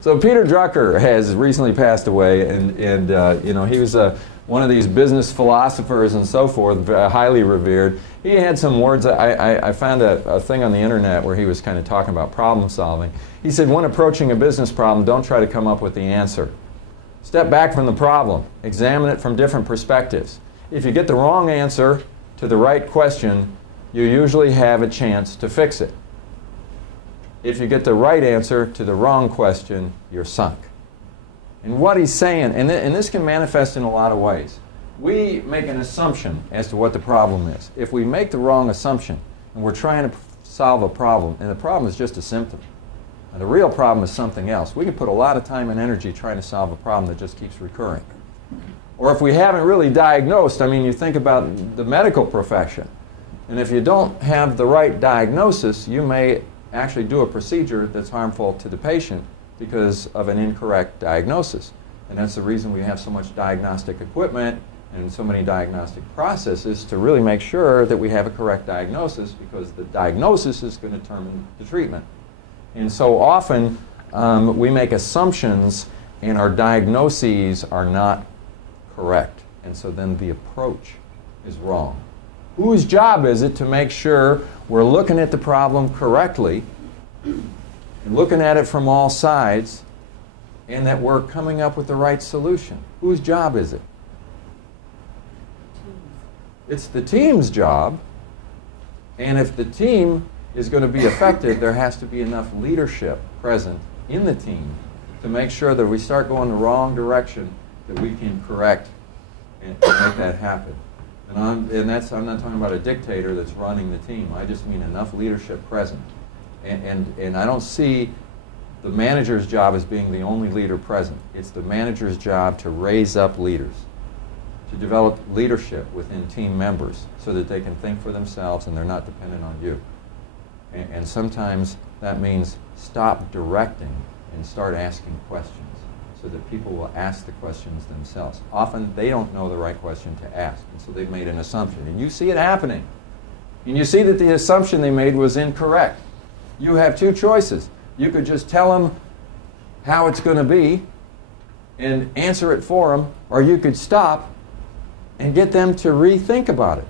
So Peter Drucker has recently passed away, and you know, he was one of these business philosophers and so forth, highly revered. He had some words. I found a thing on the internet where he was kind of talking about problem solving. He said, when approaching a business problem, don't try to come up with the answer. Step back from the problem. Examine it from different perspectives. If you get the wrong answer to the right question, you usually have a chance to fix it. If you get the right answer to the wrong question, you're sunk. And what he's saying, and this can manifest in a lot of ways. We make an assumption as to what the problem is. If we make the wrong assumption, and we're trying to solve a problem, and the problem is just a symptom, and the real problem is something else, we can put a lot of time and energy trying to solve a problem that just keeps recurring. Or if we haven't really diagnosed, I mean, you think about the medical profession, and if you don't have the right diagnosis, you may actually do a procedure that's harmful to the patient because of an incorrect diagnosis. And that's the reason we have so much diagnostic equipment and so many diagnostic processes to really make sure that we have a correct diagnosis, because the diagnosis is going to determine the treatment. And so often we make assumptions and our diagnoses are not correct. And so then the approach is wrong. Whose job is it to make sure we're looking at the problem correctly, and looking at it from all sides, and that we're coming up with the right solution? Whose job is it? It's the team's job. And if the team is going to be effective, there has to be enough leadership present in the team to make sure that we start going the wrong direction, that we can correct and make that happen. I'm not talking about a dictator that's running the team. I just mean enough leadership present. And I don't see the manager's job as being the only leader present. It's the manager's job to raise up leaders, to develop leadership within team members so that they can think for themselves and they're not dependent on you. And sometimes that means stop directing and start asking questions, so that people will ask the questions themselves. Often they don't know the right question to ask, and so they've made an assumption. And you see it happening. And you see that the assumption they made was incorrect. You have two choices. You could just tell them how it's going to be and answer it for them, or you could stop and get them to rethink about it.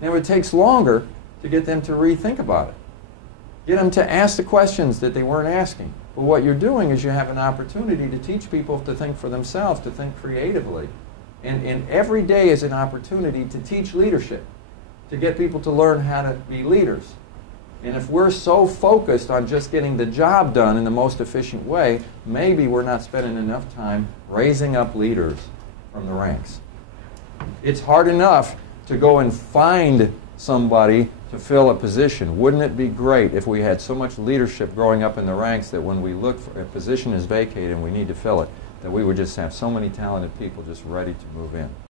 Now, it takes longer to get them to rethink about it. Get them to ask the questions that they weren't asking. But what you're doing is you have an opportunity to teach people to think for themselves, to think creatively. And every day is an opportunity to teach leadership, to get people to learn how to be leaders. And if we're so focused on just getting the job done in the most efficient way, maybe we're not spending enough time raising up leaders from the ranks. It's hard enough to go and find somebody to fill a position. Wouldn't it be great if we had so much leadership growing up in the ranks that when we look for a position is vacated and we need to fill it, that we would just have so many talented people just ready to move in?